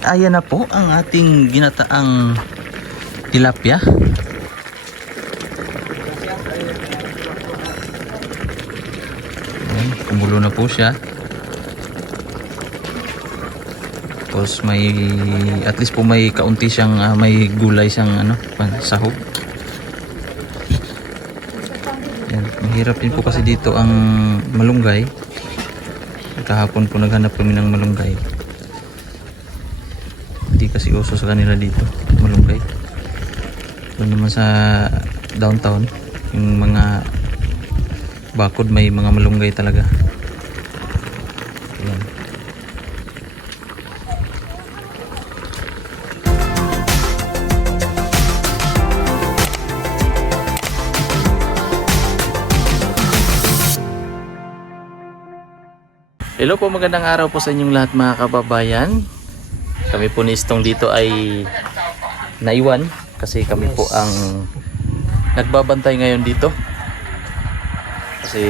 Ayan na po ang ating ginataang tilapia. Ayan, kumulo na po siya. Tapos may at least po may kaunti siyang may gulay siyang sahog. Ayan, mahirap din po kasi dito ang malunggay. Kahapon po naghanap kami ng malunggay. Hindi kasi uso sa kanila dito malunggay. Doon naman sa downtown yung mga bakod may mga malunggay talaga. Ayan. Hello po, magandang araw po sa inyong lahat mga kababayan. Kami po ni Istong dito ay naiwan kasi kami po ang nagbabantay ngayon dito. Kasi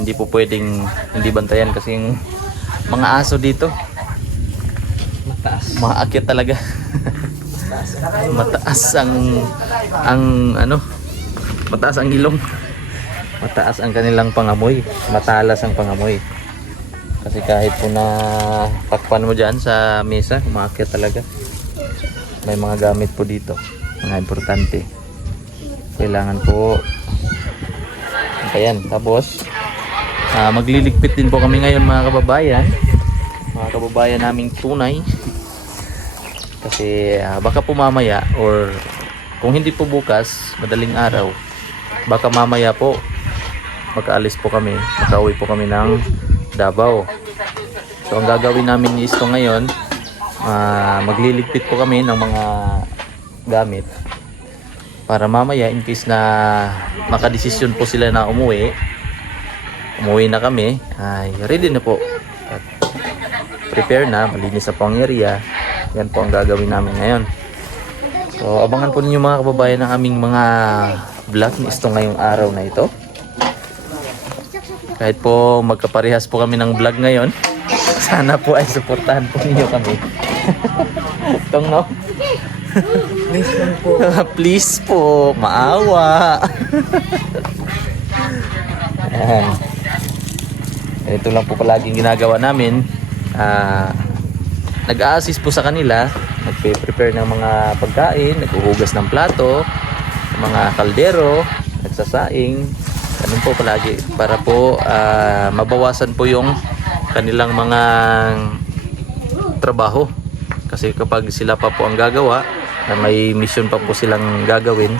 hindi po pwedeng hindi bantayan kasi yung mga aso dito mataas. Maakyat talaga. Mataas mataas ang ilong. Mataas ang kanilang pangamoy. Matalas ang pangamoy. Kasi kahit po na takpan mo dyan sa mesa, umakyat talaga. May mga gamit po dito, mga importante. Kailangan po. Ayan, tapos magliligpit din po kami ngayon mga kababayan. Mga kababayan naming tunay. Kasi baka po mamaya or kung hindi po bukas, madaling araw, baka mamaya po makaalis po kami, makauwi po kami ng Davao. So ang gagawin namin is ito ngayon, magliligpit po kami ng mga gamit para mamaya in case na makadesisyon po sila na umuwi na kami, ay ready na po at prepare na, malinis sa pang area. Yan po ang gagawin namin ngayon. So abangan po ninyo mga kababayan ng aming mga vlog ni Istong ngayong araw na ito. Kahit po magkaparehas po kami ng vlog ngayon, sana po ay suportahan po ninyo kami. Tong no? Please po. Please po, maawa. Ayan. Ito lang po palaging ginagawa namin. Nag-a-assist po sa kanila, nagpe-prepare ng mga pagkain, naghuhugas ng plato, mga kaldero, nagsasaing. Ganun po palagi para po mabawasan po yung kanilang mga trabaho. Kasi kapag sila pa po ang gagawa, na may mission pa po silang gagawin,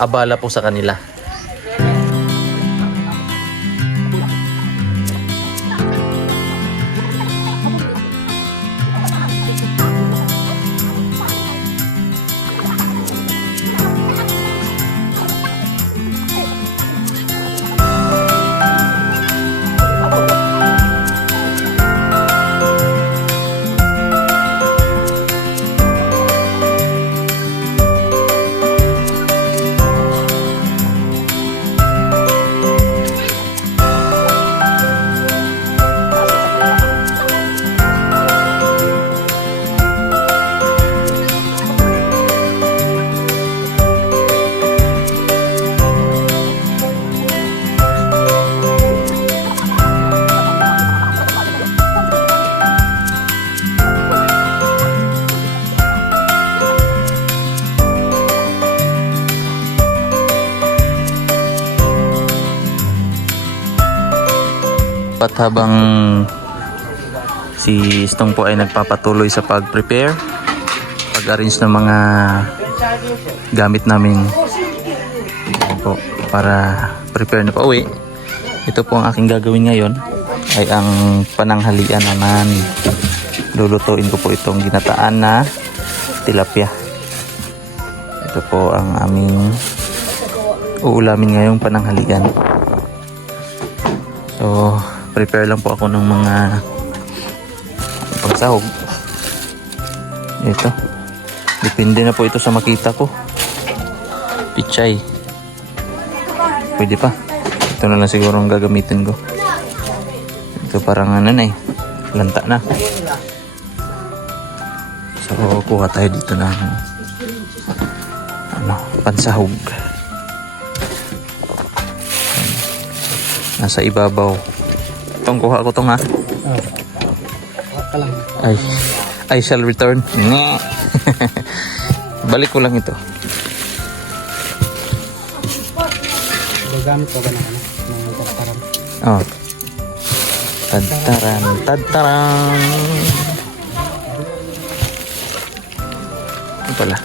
abala po sa kanila. At habang si Istong po ay nagpapatuloy sa pag-prepare, pag-arrange ng mga gamit namin po para prepare na pa uwi, ito po ang aking gagawin ngayon ay ang pananghalian naman. Lulutuin ko po itong ginataan na tilapia. Ito po ang aming uulamin ngayong pananghalian. So prepare lang po ako ng mga pangsahog. Ito. Depende na po ito sa makita ko. Pichay. Pwede pa. Ito na lang siguro ang gagamitin ko. Ito parang lanta na. So kuha tayo dito ng pansahog. Nasa ibabaw. Itong kuha ko tong ha. I shall return. Balik ko lang ito. Gagamit ko ba ng tadtaran? Oh. Tadtaran, tadtaran. Ito pala.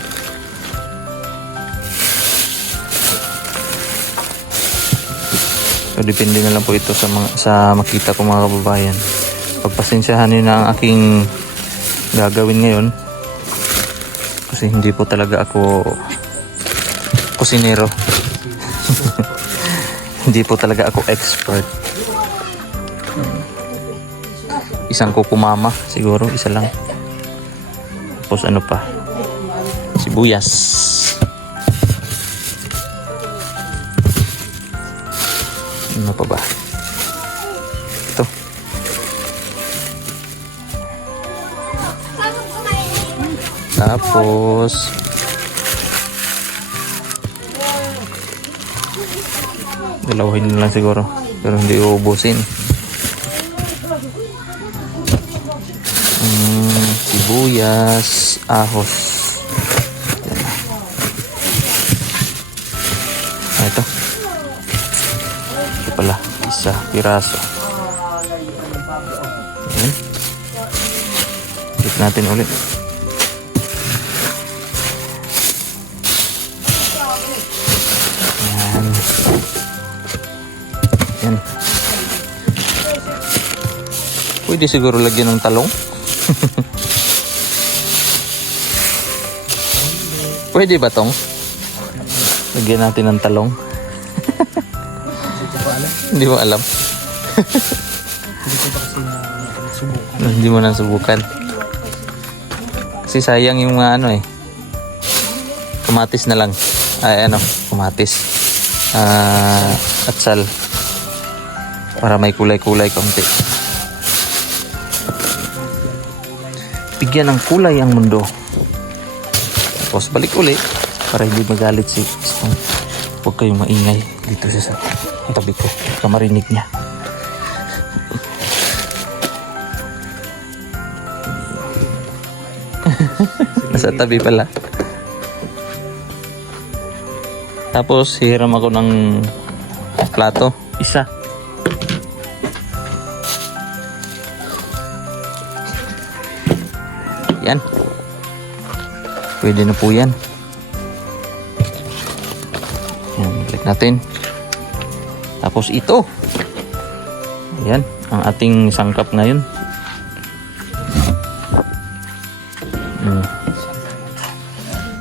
So depende na lang po ito sa makita ko mga kababayan. Pagpasensyahan niyo na ang aking gagawin ngayon. Kasi hindi po talaga ako kusinero. Hindi po talaga ako expert. Isang kukumama siguro, isa lang. Tapos ano pa? Sibuyas. Ano pa ba? Ito. Tapos dalawahin na lang siguro, pero hindi uubusin. Sibuyas, ahos. Ito. Ito pala, isa piraso. Ayan. Hit natin ulit. Ayan. Ayan. Pwede siguro lagyan ng talong. Pwede ba tong? Lagyan natin ng talong. Hindi mo alam. Hindi mo na subukan. Kasi sayang yung mga ano eh. Kamatis na lang. Ay ano, kamatis. Atsal. Para may kulay-kulay konti. Bigyan ng kulay ang mundo. Tapos balik uli para hindi magalit si Stone. Huwag kayong maingay dito sa tabi ko. Baka marinig niya. Nasa tabi pala. Tapos hiram ako ng plato. Isa. Yan. Pwede na po yan. Yan, balik natin. Tapos ito. Ayan, ang ating sangkap ngayon.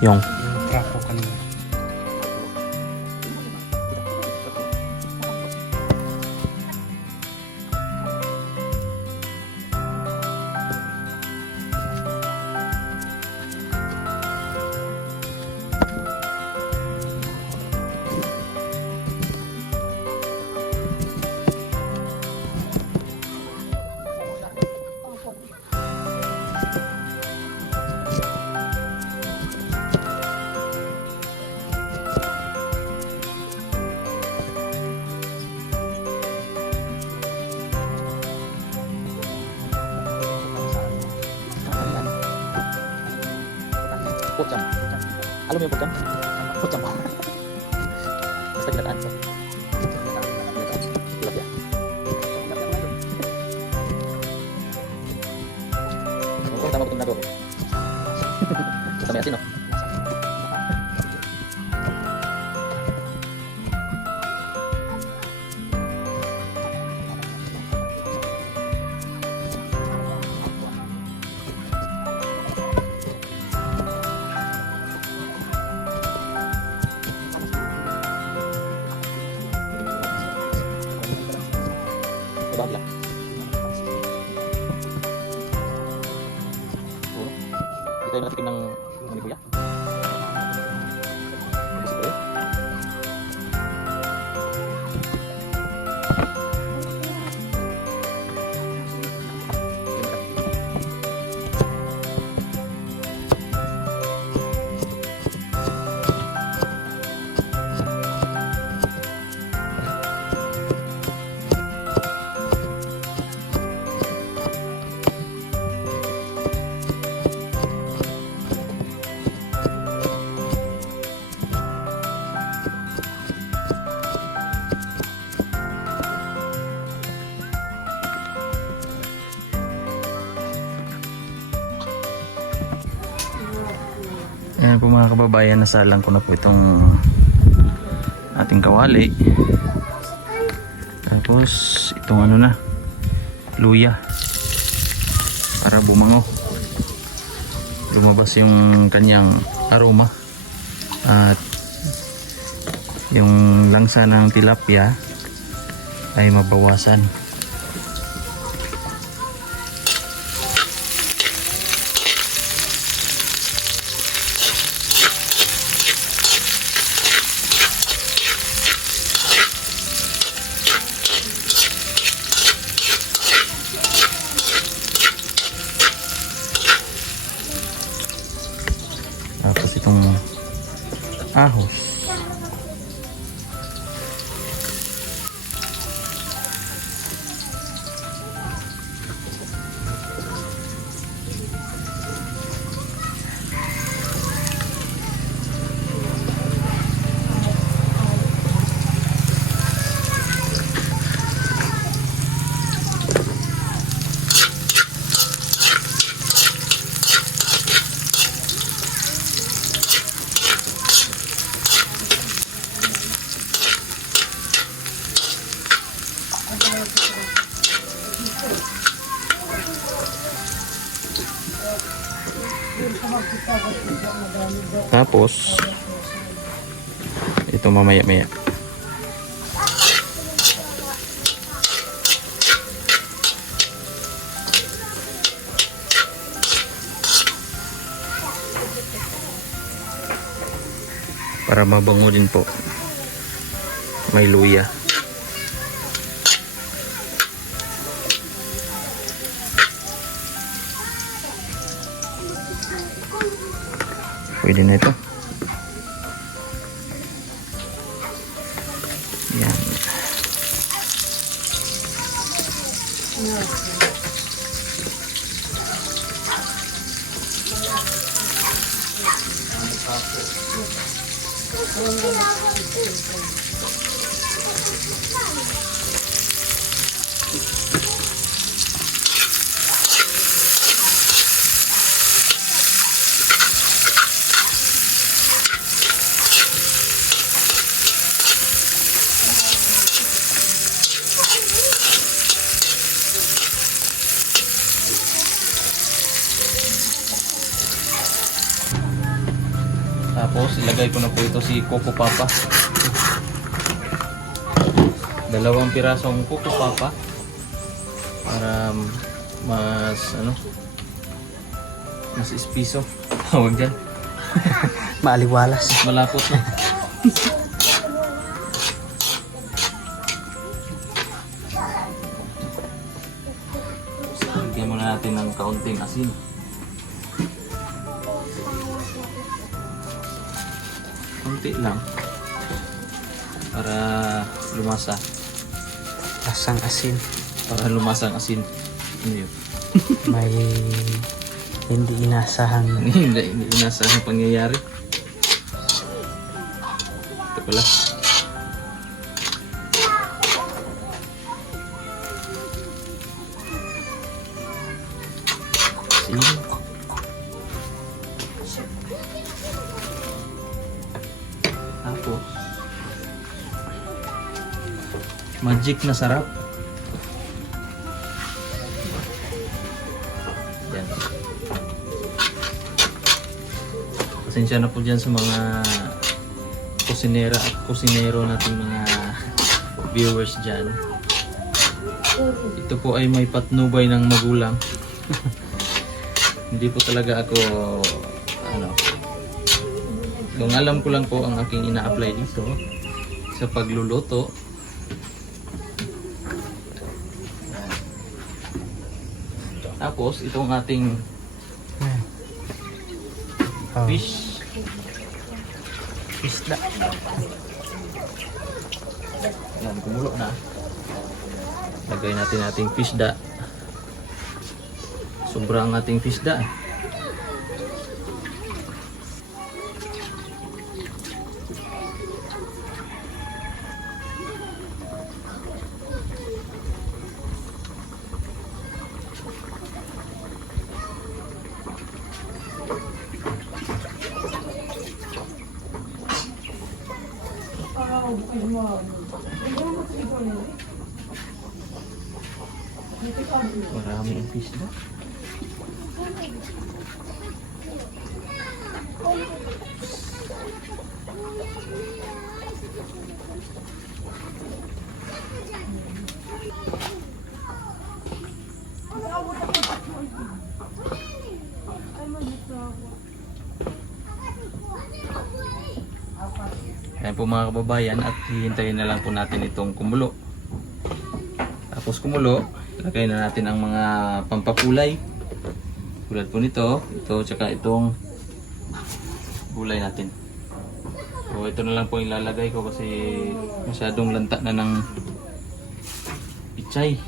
Yung Trapo kanina. Pocam. Alam mo yung pocam? Pocam. Basta ginataan ko. Tilapia. Kung tama ko itong nagawa ko. Basta may asin, no? Bahag lang. Hindi tayo nakatikim ng kuya. Gusto ko yun. Ayan po mga kababayan, nasalang ko na po itong ating kawali. Tapos itong ano na, luya, para bumango, lumabas yung kanyang aroma at yung langsa ng tilapia ay mabawasan. Tapos itong ahos, tapos ito mamaya maya. Para mabango din po, may luya. Pwede na ito. Yan. Tapos ilagay ko na po ito si Coco Papa. 2 pirasong Coco Papa para mas mas espiso. Tawag dyan. Maaliwalas. Malapot na. Lagyan muna natin ng kaunting asin. Konti lang para lumasa. Lasang asin. Para lumasa ang asin. Ano yun? May hindi inasahang Hindi inasahang pangyayari. Ito pala. Asin. Tapos magic na sarap. Yan. Pasensya na po dyan sa mga kusinera at kusinero nating mga viewers dyan. Ito po ay may patnubay ng magulang. Hindi po talaga ako kung alam ko lang po ang aking ina-apply dito sa pagluluto. Tapos itong ating fish. isda. Yan, kumulo na. Lagay natin ating fish da. Sobrang ating fish da. Marami ang pisda. Ayan po mga kababayan, at hihintayin na lang po natin itong kumulo. Tapos kumulo, lagay na natin ang mga pampakulay. Tulad po nito, ito tsaka itong gulay natin. So ito na lang po ilalagay ko kasi masyadong lanta na ng pichay.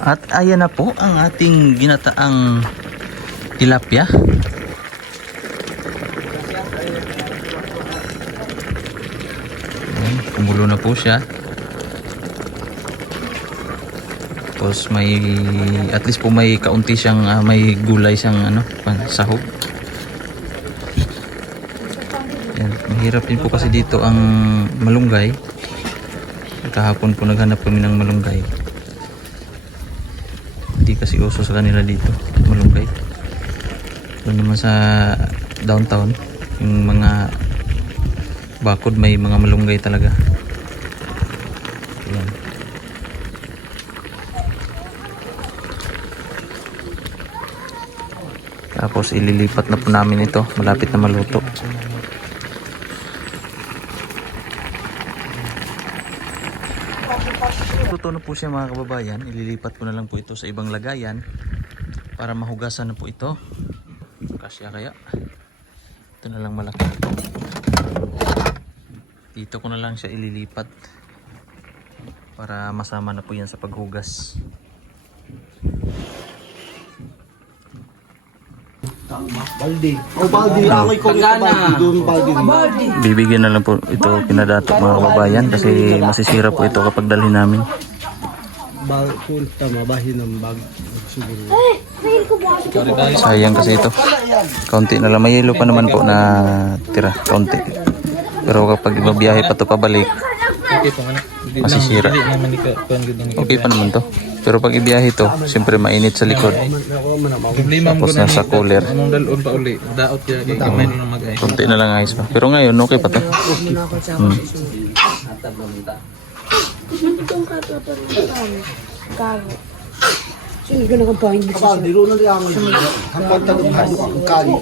At ayan na po ang ating ginataang tilapia. Kumulo na po siya. Tapos may at least po may kaunti siyang may gulay siyang sahog. Yan, mahirap din po kasi dito ang malunggay. Kahapon po naghanap kami ng malunggay. Hindi kasi uso sa kanila dito malunggay. Doon naman sa downtown yung mga bakod may mga malunggay talaga. Ayan. Tapos ililipat na po namin ito. Malapit na maluto. Luto na po siya mga kababayan. Ililipat ko na lang po ito sa ibang lagayan para mahugasan na po ito. Kasya kaya. Ito na lang malaki. Dito ko na lang siya ililipat para masama na po yan sa paghugas. Baldi. O baldi, ako'y ko baldi. Bibigyan na lang po ito pinadato mga kababayan kasi masisira po ito kapag dalhin namin. Punta mabahin ng bag. Siguro. Sayang kasi ito. Kaunti na lang. May yelo pa naman po na tira. Kaunti. Pero kapag ibabiyahe pa ito pabalik, masisira. Okay pa naman to. Pero pag ibiyahe ito, siyempre mainit sa likod. Tapos nasa cooler. Kunti na lang ayos pa. Pero ngayon, okay pa to. Baldi, ro na liang. Hanggang tanong ang kali.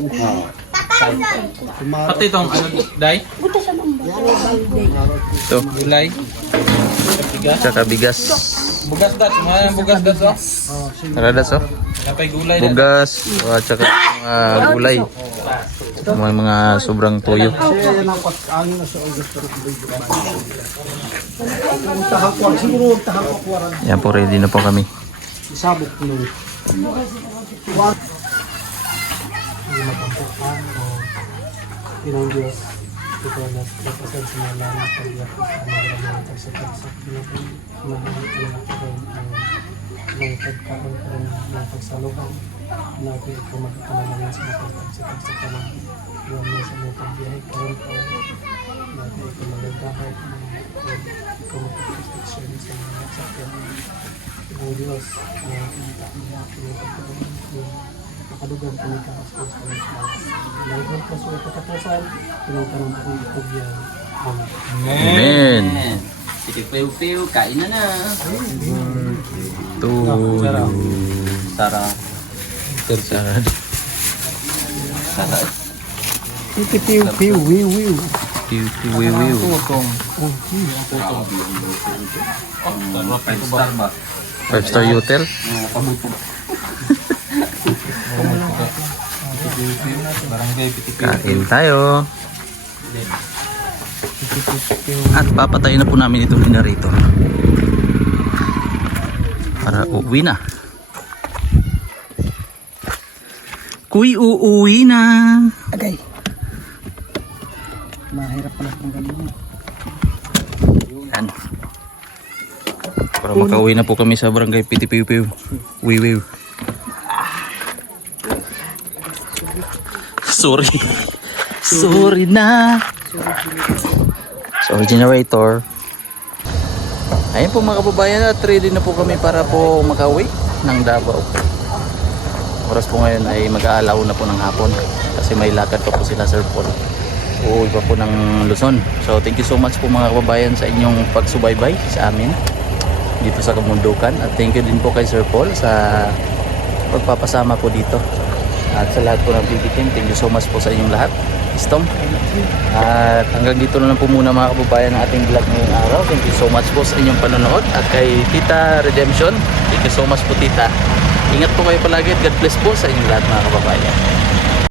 Pati itong Day? Ito. Gulay? Tsaka bigas. Bugas dat. Mga bugas dat oh. Karadas oh. Napay gulay dat. Bugas. At tsaka mga gulay. May mga sobrang toyo. Siya yan ang angin na sa August. Tahakwar, siguro tahakwaran. Yan po, ready na po kami. Sabok nung. Pinong Diyos, ito na kapasal sa mga langit at iyak sa mga ramang sa pagsak na mahal ang pagkaroon ko rin ng pagsaluhan. Lagi ito magkakamalangan sa mga pagsaksakang sa kalang iwan mo sa mga pagbiyahe karoon ko. Lagi ito magagahay ito magkakastiksyon sa mga sakyan. Pinong Diyos, na ang makadugan kami kakastos kami sa lahat ko sa katapusan pinagtanong ko yung pagyan. Amen. Sige, piw-piw. Kain na na. Toyo. Sarap. Sarap. Sarap. Piu piu wiu wiu. Wiwiw. Five-star ba? 5-star hotel. Barangay Pitipil. Kain tayo. At papatayin na po namin itong generator para uuwi na. Kuy, uuwi na. Agay. Mahirap pala kung ganun. Yan. Para makauwi na po kami sa barangay Pitipiw-piw. Wiwiw. Sorry. Sorry na. So generator. Ayun po mga kababayan, at ready na po kami para po makauwi ng Davao. Oras po ngayon ay mag-aalaw na po ng hapon kasi may lakad pa po sila Sir Paul. Uuwi pa po ng Luzon. So thank you so much po mga kababayan sa inyong pagsubaybay sa amin dito sa Kamundukan. At thank you din po kay Sir Paul sa pagpapasama po dito. At sa lahat po ng BB Team, thank you so much po sa inyong lahat. Istong. At hanggang dito na lang po muna mga kababayan ng ating vlog ngayong araw. Thank you so much po sa inyong panonood. At kay Tita Redemption, thank you so much po Tita. Ingat po kayo palagi at God bless po sa inyong lahat mga kababayan.